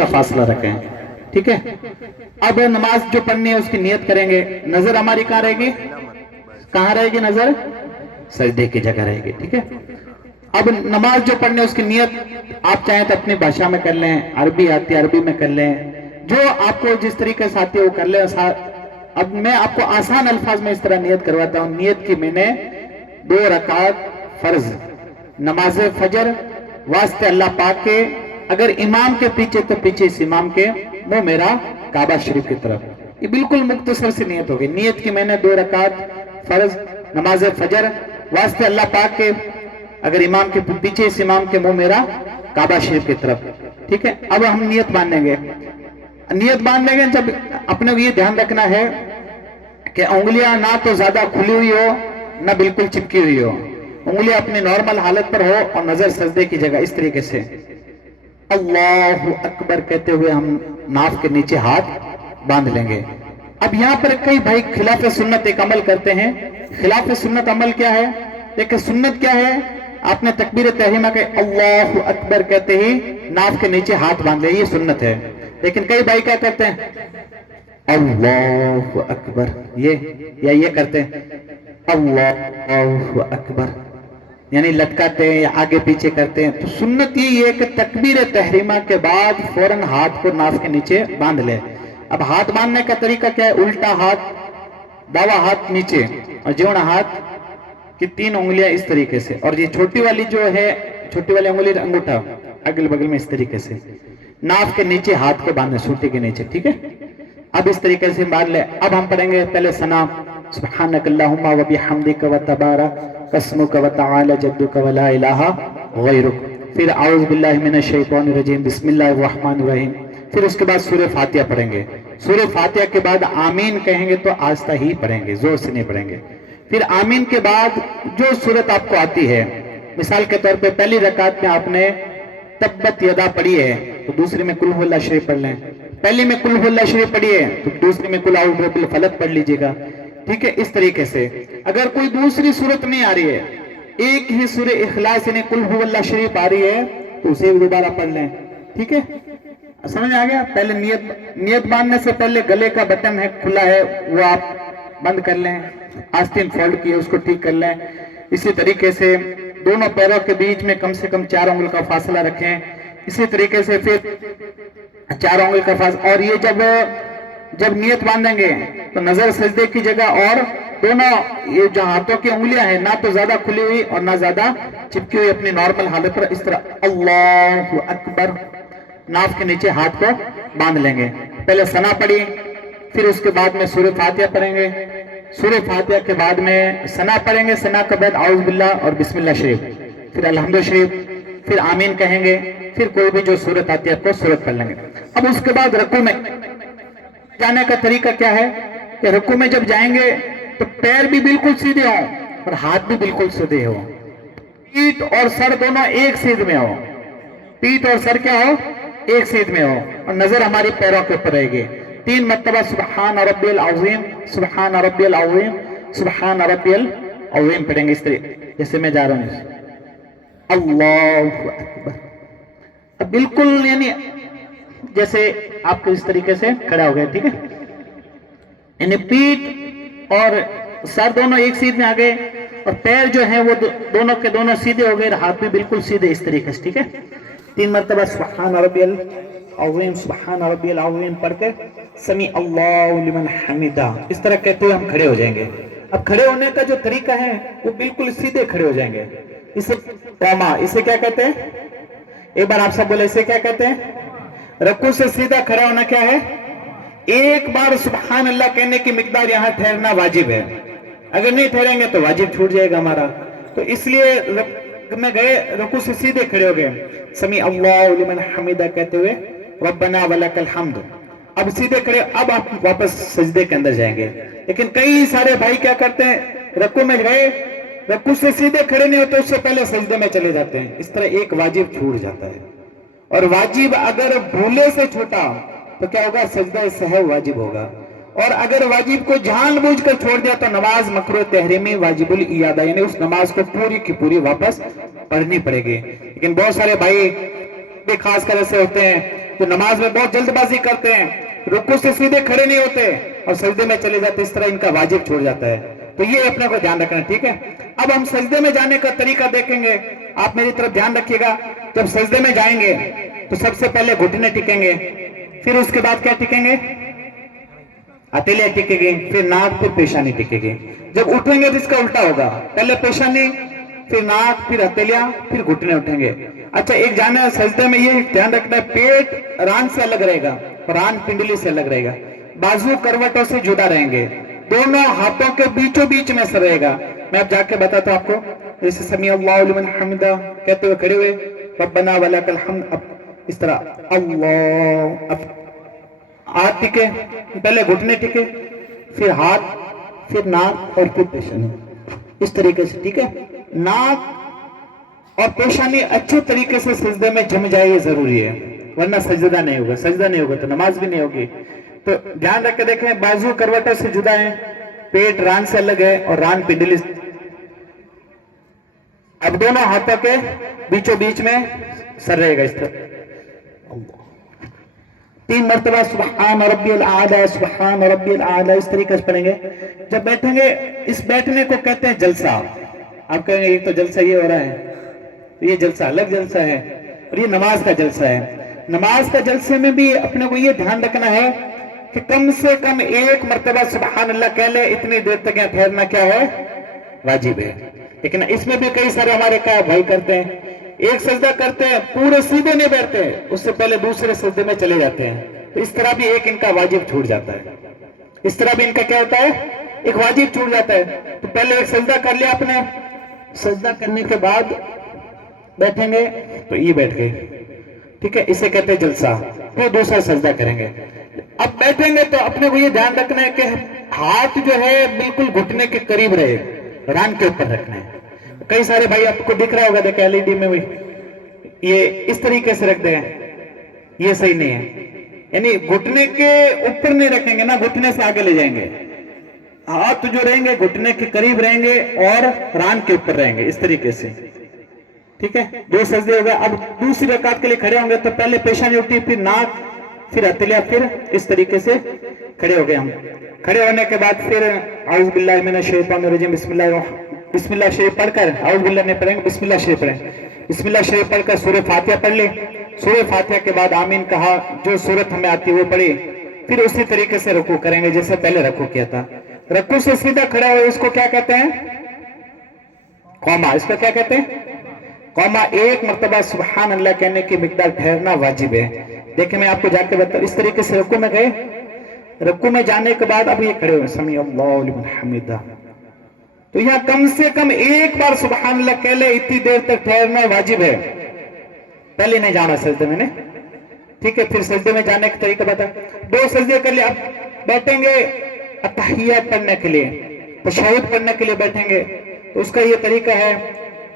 کا فاصلہ رکھیں. ٹھیک ہے. اب نماز جو پڑھنی ہے اس کی نیت کریں گے. نظر ہماری کہاں رہے گی؟ کہاں رہے گی نظر؟ سجدے کی جگہ رہے گی. ٹھیک ہے. اب نماز جو پڑھنے اس کی نیت آپ چاہیں تو اپنی بھاشا میں کر لیں، عربی آتی ہے عربی میں کر لیں، جو آپ کو جس طریقے سے آتی ہے وہ کر لیں. اب میں آپ کو آسان الفاظ میں اس طرح نیت کرواتا ہوں. نیت کی میں نے 2 رکعت فرض نماز فجر واسطے اللہ پاک کے، اگر امام کے پیچھے تو پیچھے اس امام کے، منہ میرا کعبہ شریف کی طرف. یہ بالکل مختصر سی نیت ہوگی. نیت کی میں نے 2 رکعت فرض نماز فجر واسطے اللہ پاک کے، اگر امام کے پیچھے اس امام کے، منہ میرا کعبہ شریف کی طرف. ٹھیک ہے. اب ہم نیت باندھیں گے. نیت باندھیں گے جب اپنے کو یہ دھیان رکھنا ہے کہ انگلیاں نہ تو زیادہ کھلی ہوئی ہو نہ بالکل چپکی ہوئی ہو. انگلیاں اپنی نارمل حالت پر ہو اور نظر سجدے کی جگہ. اس طریقے سے اللہ اکبر کہتے ہوئے ہم ناف کے نیچے ہاتھ باندھ لیں گے. اب یہاں پر کئی بھائی خلاف سنت ایک عمل کرتے ہیں. خلاف سنت عمل کیا ہے؟ دیکھیں سنت کیا ہے؟ آپ نے تکبیر تحریمہ کے اللہ اکبر کہتے ہی ناف کے نیچے ہاتھ باندھ لے، یہ سنت ہے. لیکن کئی بھائی کیا کرتے ہیں؟ اللہ اکبر یہ کرتے ہیں اللہ اکبر، یعنی لٹکاتے ہیں یا آگے پیچھے کرتے ہیں. تو سنت یہ ہے کہ تکبیر تحریمہ کے بعد فوراً ہاتھ کو ناف کے نیچے باندھ لے. اب ہاتھ باندھنے کا طریقہ کیا ہے؟ الٹا ہاتھ، داوا ہاتھ نیچے، اور جوڑا ہاتھ کی 3 انگلیاں اس طریقے سے، اور یہ چھوٹی والی جو ہے، چھوٹی والی انگلی انگوٹھا اگل بگل میں اس طریقے سے ناف کے نیچے ہاتھ کو باندھے، سوٹی کے نیچے. ٹھیک ہے. اب اس طریقے سے باندھ لے. اب ہم پڑھیں گے پہلے ثنا، سبحانک اللہم و بحمدک و تبارک اسمک و تعالی جدک و لا الہ غیرک. پھر اعوذ باللہ من الشیطان الرجیم بسم اللہ الرحمن الرحیم. پھر اس کے بعد سورہ فاتحہ پڑھیں گے. سورہ فاتحہ کے بعد آمین کہیں گے تو آہستہ ہی پڑھیں گے، زور سے نہیں پڑھیں گے. پھر آمین کے بعد جو صورت آپ کو آتی ہے، مثال کے طور پہ پہلی رکعت میں آپ نے تبت یدا پڑھی ہے تو دوسری میں قل هو اللہ شریف پڑھ لیں. پہلی میں قل هو اللہ شریف پڑھی ہے تو دوسری میں قل اعوذ برب الفلق پڑھ لیجئے گا. ٹھیک ہے. اس طریقے سے اگر کوئی دوسری صورت نہیں آ رہی ہے، ایک ہی سورہ اخلاص یعنی قل هو اللہ شریف آ رہی ہے تو اسے بھی دوبارہ پڑھ لیں. ٹھیک ہے. سمجھ آ گیا؟ پہلے نیت باندھنے سے پہلے گلے کا بٹن ہے کھلا ہے وہ آپ بند کر لیں، آستین فولڈ کی ہے اس کو ٹھیک کر لیں. اسی طریقے سے دونوں پیروں کے بیچ میں کم سے کم 4 انگل کا فاصلہ رکھیں. اسی طریقے سے پھر 4 انگل کا فاصلہ. اور یہ جب نیت باندھیں گے تو نظر سجدے کی جگہ، اور دونوں یہ جو ہاتھوں کی انگلیاں ہیں نہ تو زیادہ کھلی ہوئی اور نہ زیادہ چپکی ہوئی، اپنی نارمل حالت پر اس طرح اللہ اکبر ناف کے نیچے ہاتھ کو باندھ لیں گے. پہلے ثنا پڑھی، پھر اس کے بعد میں سورہ فاتحہ پڑھیں گے. سورہ فاتحہ کے بعد میں ثنا پڑھیں گے. ثنا کے بعد اعوذ باللہ اور بسم اللہ شریف، پھر الحمد شریف، پھر آمین کہیں گے. پھر کوئی بھی جو سورت آتی ہے آپ کو سورت پڑھ لیں گے. اب اس کے بعد رکوع میں جانے کا طریقہ کیا ہے کہ رکوع میں جب جائیں گے تو پیر بھی بالکل سیدھے ہوں اور ہاتھ بھی بالکل سیدھے ہوں. پیٹھ اور سر دونوں ایک سیدھ میں ہو. پیٹھ اور سر کیا ہو؟ ایک سیدھ میں ہو. اور نظر ہماری پیروں کے اوپر رہے گی. 3 مرتبہ سبحان ربی العظیم، سبحان ربی العظیم، سبحان ربی العظیم پڑھیں گے. اس طریقے جیسے میں جا رہا ہوں اللہ اکبر. اب بالکل یعنی جیسے آپ کو اس طریقے سے کھڑا ہو گئے. ٹھیک ہے. یعنی پیٹھ اور سر دونوں ایک سیدھ میں آ گئے اور پیر جو ہیں وہ دونوں کے دونوں سیدھے ہو گئے، ہاتھ بھی بالکل سیدھے اس طریقے سے. ٹھیک ہے. 3 مرتبہ سبحان ربی العظیم، سبحان ربی العظیم پڑھ کے سمیع اللہ لمن حمیدہ اس طرح کہتے ہوئے ہم کھڑے ہو جائیں گے. اب کھڑے ہونے کا جو طریقہ ہے وہ بالکل سیدھے کھڑے ہو جائیں گے. اسے قوما، اسے کیا کہتے ہیں؟ ایک بار آپ سب بولے اسے کیا کہتے ہیں؟ رکوع سے سیدھا کھڑا ہونا کیا ہے؟ ایک بار سبحان اللہ کہنے کی مقدار یہاں ٹھہرنا واجب ہے. اگر نہیں ٹھہریں گے تو واجب چھوٹ جائے گا ہمارا. تو اس لیے میں گئے رکوع سے سیدھے کھڑے ہو گئے، سمیع اللہ لمن حمیدہ کہتے ہوئے ربنا ولک الحمد. اب سیدھے کھڑے، اب آپ واپس سجدے کے اندر جائیں گے. لیکن کئی سارے بھائی کیا کرتے ہیں، رکوع میں گئے، رکوع سے سیدھے کھڑے نہیں ہوتے، اس سے پہلے سجدے میں چلے جاتے ہیں. اس طرح ایک واجب چھوٹ جاتا ہے. اور واجب اگر بھولے سے چھوٹا تو کیا ہوگا؟ سجدہ سہو واجب ہوگا. اور اگر واجب کو جان بوجھ کر چھوڑ دیا تو نماز مکروہ تحریمی واجب الاعادہ، یعنی اس نماز کو پوری کی پوری واپس پڑھنی پڑے گی. لیکن بہت سارے بھائی بھی خاص کر ایسے ہوتے ہیں جو نماز میں بہت جلد بازی کرتے ہیں، رکوع سے سیدھے کھڑے نہیں ہوتے اور سجدے میں چلے جاتے، اس طرح ان کا واجب چھوٹ جاتا ہے. تو یہ اپنے کو دھیان رکھنا. ٹھیک ہے، اب ہم سجدے میں جانے کا طریقہ دیکھیں گے. آپ میری طرف دھیان رکھیے گا. جب سجدے میں جائیں گے تو سب سے پہلے گھٹنے ٹکیں گے، پھر اس کے بعد کیا ٹکیں گے؟ ہتھیلیاں ٹکے گی، پھر ناک، پھر پیشانی ٹکے گی. جب اٹھیں گے تو اس کا الٹا ہوگا، پہلے پیشانی، پھر ناک، پھر ہتھیلیاں، پھر گھٹنے اٹھیں گے. اچھا، ایک جانے سجدے میں یہ دھیان رکھنا ہے، پیٹ ران سے الگ رہے گا، ران پنڈلی سے الگ رہے گا، بازو کروٹوں سے جدا رہیں گے، دونوں ہاتھوں کے بیچوں بیچ میں سے رہے گا. میں اب جا کے بتاتا ہوں آپ کو. جیسے سمیع اللہ لمن حمدہ کہتے ہوئے کھڑے ہوئے، ربنا ولک الحمد، اب اس طرح اللہ، اب ہاتھ ٹکے، پہلے گھٹنے ٹکے، پھر ہاتھ، پھر ناک اور پھر پیشانی، اس طریقے سے. ٹھیک ہے، ناک اور پیشانی اچھے طریقے سے سجدے میں جم جائے، یہ ضروری ہے، ورنہ سجدہ نہیں ہوگا. سجدہ نہیں ہوگا تو نماز بھی نہیں ہوگی. تو دھیان رکھ کے دیکھیں، بازو کروٹوں سے جدا ہے، پیٹ ران سے الگ ہے اور ران پنڈلی. اب دونوں ہاتھوں کے بیچوں بیچ میں سر رہے گا، اس طرح 3 مرتبہ سبحان ربی الاعلی، سبحان ربی الاعلی، اس طریقے سے پڑھیں گے. جب بیٹھیں گے، اس بیٹھنے کو کہتے ہیں جلسہ. آپ کہیں گے یہ تو جلسہ یہ ہو رہا ہے، یہ جلسہ الگ جلسہ ہے اور یہ نماز کا جلسہ ہے. نماز کا جلسے میں بھی اپنے کو یہ دھیان رکھنا ہے کہ کم سے کم 1 مرتبہ سبحان اللہ کہہ لے، اتنی دیر تک یہاں ٹھہرنا کیا ہے؟ واجب ہے. لیکن اس میں بھی کئی سارے ہمارے کیا بھائی کرتے ہیں، ایک سجدہ کرتے ہیں، پورے سیدھے نہیں بیٹھتے، اس سے پہلے دوسرے سجدے میں چلے جاتے ہیں. تو اس طرح بھی ایک ان کا واجب چھوٹ جاتا ہے. اس طرح بھی ان کا کیا ہوتا ہے؟ ایک واجب چھوٹ جاتا ہے. تو پہلے ایک سجدہ کر لیا آپ نے، سجدہ کرنے کے بعد بیٹھیں گے تو یہ بیٹھ گئے. ٹھیک ہے، اسے کہتے ہیں جلسہ. پھر دوسرا سجدہ کریں گے. اب بیٹھیں گے تو اپنے کو یہ دھیان رکھنا ہے کہ ہاتھ جو ہے بالکل گھٹنے کے قریب رہے، ران کے اوپر رکھنا ہے. کئی سارے بھائی آپ کو دکھ رہا ہوگا، دیکھیں LED میں بھی یہ اس طریقے سے رکھ دیں، یہ صحیح نہیں ہے. یعنی گھٹنے کے اوپر نہیں رکھیں گے نا، گھٹنے سے آگے لے جائیں گے. ہاتھ جو رہیں گے گھٹنے کے قریب رہیں گے اور ران کے اوپر رہیں گے، اس طریقے سے. ٹھیک ہے، 2 سجدے ہو گئے. اب دوسری رکعت کے لیے کھڑے ہوں گے تو پہلے پیشانی اٹھی، پھر ناک، پھر ہتھیلیاں، پھر اس طریقے سے کھڑے ہو گئے ہم. کھڑے ہونے کے بعد پھر اعوذ باللہ من الشیطان الرجیم، بسم اللہ شریف پڑھ کر، اعوذ باللہ نہیں پڑھیں گے، بسم اللہ شریف پڑھیں. بسم اللہ شریف پڑھ کر سورہ فاتحہ پڑھ لی. سورہ فاتحہ کے بعد آمین کہا، جو سورت ہمیں آتی وہ پڑھی. پھر اسی طریقے سے رکوع کریں گے جیسے پہلے رکوع کیا تھا. رکوع سے سیدھا کھڑے ہوئے، اس کو کیا کہتے ہیں؟ قوما. اس کو کیا کہتے ہیں؟ قوما. 1 مرتبہ سبحان اللہ کہنے کی مقدار ٹھہرنا واجب ہے. دیکھیں میں آپ کو جا کے بتاؤں، اس طریقے سے رکوع میں گئے. رکوع میں جانے کے بعد اب یہ کھڑے ہوئے، سمیع اللہ لمن حمدہ. تو یہاں کم سے کم 1 بار سبحان اللہ کہہ لے، اتنی دیر تک ٹھہرنا واجب ہے. پہلے نہیں جانا سجدے میں نے. ٹھیک ہے، پھر سجدے میں جانے کا طریقہ بتا. 2 سجدے کر لیا. اب بیٹھیں گے اتحیات پڑھنے کے لیے، تشہد پڑھنے کے لیے بیٹھیں گے. تو اس کا یہ طریقہ ہے،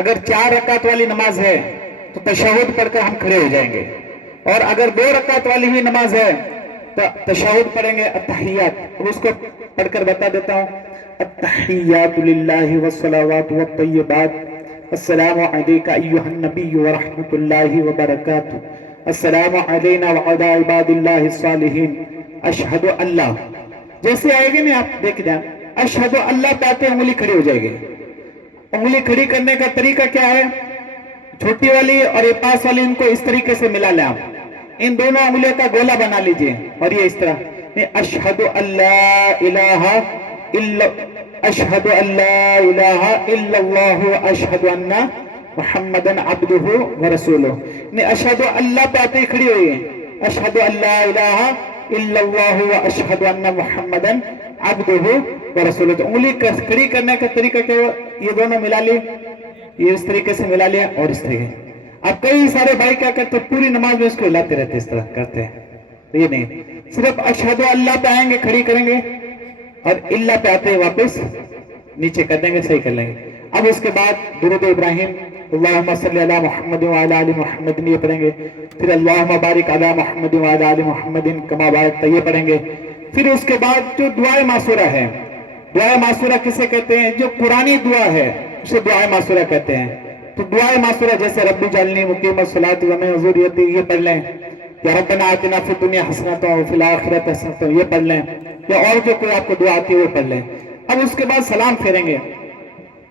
اگر 4 رکعت والی نماز ہے تو تشہد پڑھ کر ہم کھڑے ہو جائیں گے، اور اگر 2 رکعت والی ہی نماز ہے تو تشہد پڑھیں گے اتحیات. اب اس کو پڑھ کر بتا دیتا ہوں. التحیات للہ والصلوات والطیبات، السلام علیکہ ایہا النبی ورحمۃ اللہ وبرکاتہ، السلام علینا وعلی عباد اللہ الصالحین، اشہد اللہ. جیسے آئے گے نا آپ دیکھ جائیں، اشہد اللہ پاتے انگلی کھڑی ہو جائے گی. انگلی کھڑی کرنے کا طریقہ کیا ہے؟ چھوٹی والی اور یہ پاس والی ان کو اس طریقے سے ملا لیں. آپ ان دونوں انگلیوں کا گولا بنا لیجئے اور یہ اس طرح، اشہد اللہ الہ الا اشہد اللہ الہ الا اللہ اشہد ان محمدن عبدہ ورسولہ. اشہد اللہ پہ آتے ہی کھڑی ہوئی ہے، اشہد اللہ الہ الا اللہ اشہد ان محمدن عبدہ ورسولہ. تو انگلی کھڑی کرنے کا طریقہ کیا ہوا؟ یہ دونوں ملا لی، یہ اس طریقے سے ملا لیا اور اس طریقے. اب کئی سارے بھائی کیا کرتے ہیں، پوری نماز میں اس کو ہلاتے رہتے، اس طرح کرتے ہیں. تو یہ نہیں، صرف اشہد اللہ پہ آئیں گے کھڑی کریں گے اور اللہ پہ آتے واپس نیچے کر دیں گے، صحیح کر لیں گے. اب اس کے بعد درود ابراہیم، اللہم صلی علی محمد وعلی آل محمد یہ پڑھیں گے. پھر اللہم بارک علی محمد وعلی آل محمد کما بارکت یہ پڑھیں گے. پھر اس کے بعد جو دعائے معصورہ ہے، دعائے معصورہ کسے کہتے ہیں؟ جو قرآنی دعا ہے اسے دعائے معصورہ کہتے ہیں. تو دعائے معصورہ جیسے رب اجعلنی مقیم الصلاۃ ومن ذریتی یہ پڑھ لیں. یا ربنا آتنا فی الدنیا حسنۃ وفی الآخرۃ حسنۃ، یہ پڑھ لیں، یا اور جو کوئی آپ کو دعا آتی ہے وہ پڑھ لیں۔ اب اس کے بعد سلام پھیریں گے۔